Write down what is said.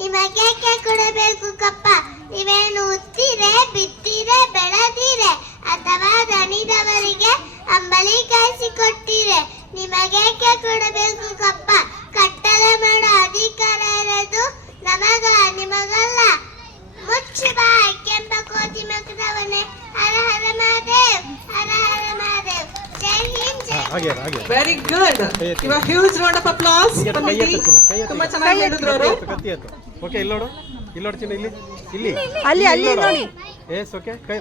ನಿಮಗೇಕೆ ಕೊಡಬೇಕು ಕಪ್ಪ? ನೀವೇನು ಉತ್ತಿರೆ, ಬಿತ್ತಿರೆ, ಬೆಳೆದಿರೆ ಅಥವಾ ದಣಿದವರಿಗೆ ಅಂಬಲಿ ಕಾಯಿಸಿಕೊಟ್ಟಿರೆ? ನಿಮಗೇಕೆ ಕೊಡಬೇಕು ಕಪ್ಪ? ಕಟ್ಟಲೆ ಮಾಡೋ ಅಧಿಕಾರ ಇರೋದು ನಮಗ, ನಿಮಗಲ್ಲ. ಮುಚ್ಚಿ ಬಾ ಕೆಂಪ ಕೋತಿ ಮಗದವನೇ. ಹರ ಹರ ಮಹಾದೇವ್, ಹರ ಹರ ಮಹಾದೇವ್. ಜೈ ಹಿಂದ್, ಜೈ ಹಿಂದ್. Very good. ಇವಾಗ ಹ್ಯೂಜ್ ರೌಂಡ್ ಆಫ್ ಅಪ್ಲಾಸ್. ತುಂಬಾ ಚೆನ್ನಾಗಿ ಹೇಳಿದ್ರು ಅವರು. ಓಕೆ, ಇಲ್ಲಿ ನೋಡು ಚಿನ್ನ, ಇಲ್ಲಿ ಅಲ್ಲಿ ಅಲ್ಲಿ ನೋಡಿ. ಎಸ್, ಓಕೆ, ಕೈ